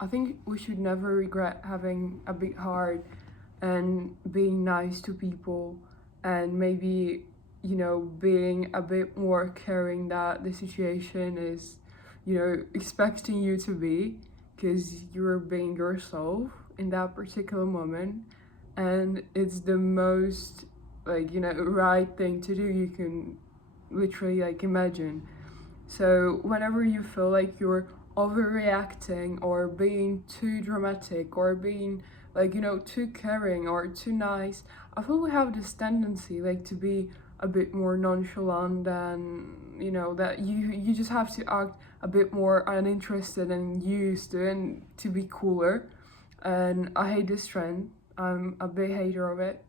I think we should never regret having a big heart and being nice to people, and maybe, being a bit more caring that the situation is, expecting you to be, because you're being yourself in that particular moment. And it's the most, right thing to do you can literally, imagine. So whenever you feel like you're overreacting or being too dramatic or being, too caring or too nice, I feel we have this tendency to be a bit more nonchalant, and that you just have to act a bit more uninterested and used to, and to be cooler. And I hate this trend. I'm a big hater of it.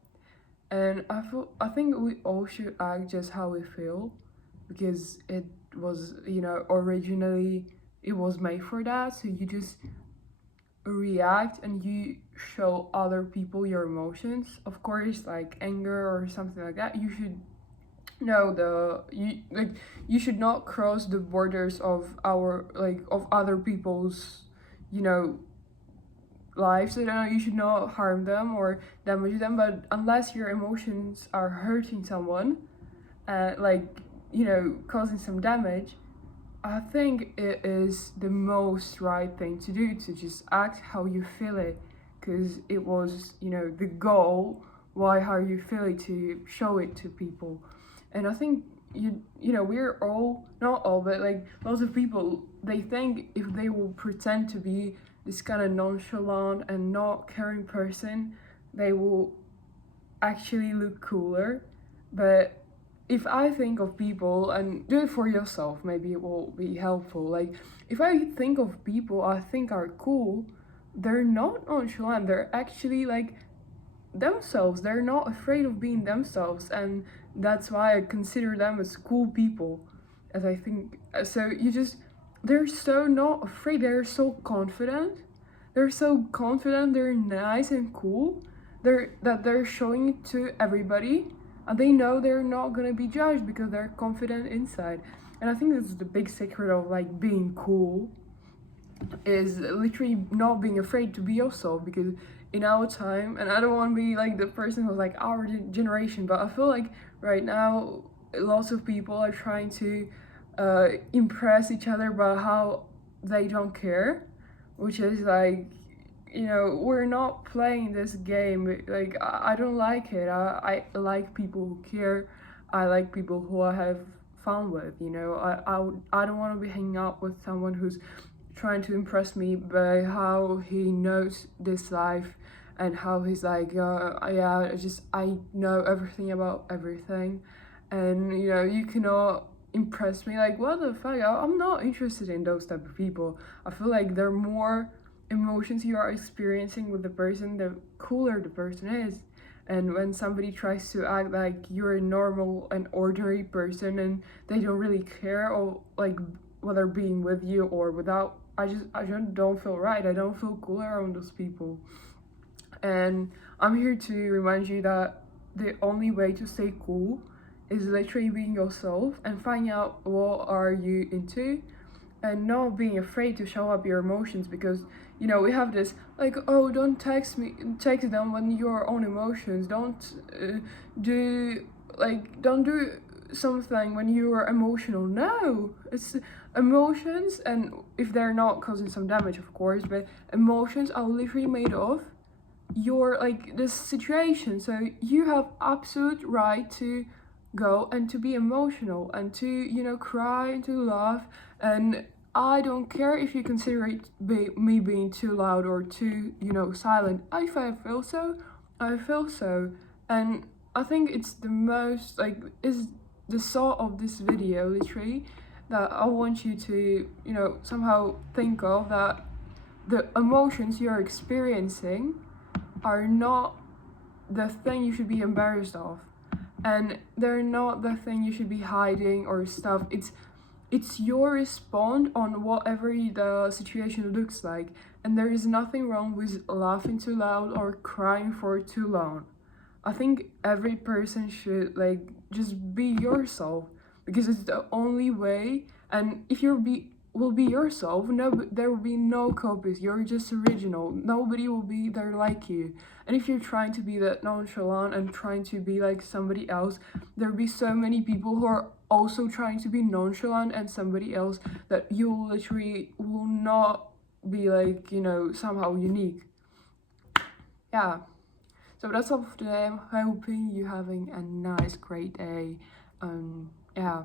And I think we all should act just how we feel, because it was, originally it was made for that. So you just react and you show other people your emotions. Of course, like anger or something like that, you should know you should not cross the borders of of other people's, you know, lives. I don't know, you should not harm them or damage them, but unless your emotions are hurting someone, causing some damage, I think it is the most right thing to do, to just act how you feel it, because it was, the goal why how you feel it, to show it to people. And I think we're all, not all, but lots of people, they think if they will pretend to be this kind of nonchalant and not caring person, they will actually look cooler. But if I think of people, and do it for yourself, maybe it will be helpful. If I think of people I think are cool, they're not nonchalant, they're actually themselves, they're not afraid of being themselves, and that's why I consider them as cool people. As I think, so they're so not afraid, they're so confident, they're nice and cool, they're showing it to everybody, and they know they're not gonna be judged because they're confident inside. And I think that's the big secret of being cool, is literally not being afraid to be yourself. Because in our time, and I don't want to be the person who's our generation, but I feel right now lots of people are trying to impress each other by how they don't care, which is we're not playing this game. I don't like it. I like people who care. I like people who I have fun with. I don't want to be hanging out with someone who's trying to impress me by how he knows this life, and how he's yeah, I know everything about everything, and you cannot impress me. What the fuck, I'm not interested in those type of people. I feel there are more emotions you are experiencing with the person, the cooler the person is. And when somebody tries to act like you're a normal and ordinary person, and they don't really care, or whether being with you or without, I just don't feel right. I don't feel cool around those people. And I'm here to remind you that the only way to stay cool is literally being yourself and finding out what are you into, and not being afraid to show up your emotions. Because we have this oh, don't text them when you're on emotions, don't do something when you are emotional. No, it's emotions, and if they're not causing some damage, of course, but emotions are literally made of your this situation. So you have absolute right to go and to be emotional, and to cry and to laugh. And I don't care if you consider it me being too loud or too silent. If I feel so, I feel so. And I think it's the most is the thought of this video, literally, that I want you to somehow think of, that the emotions you're experiencing are not the thing you should be embarrassed of, and they're not the thing you should be hiding or stuff. It's your response on whatever the situation looks like, and there is nothing wrong with laughing too loud or crying for too long. I think every person should just be yourself, because it's the only way. And if you're will be yourself. No, there will be no copies. You're just original. Nobody will be there like you. And if you're trying to be that nonchalant and trying to be like somebody else, there'll be so many people who are also trying to be nonchalant and somebody else, that you literally will not be like, somehow unique. Yeah. So that's all for today. I'm hoping you're having a nice, great day. Yeah.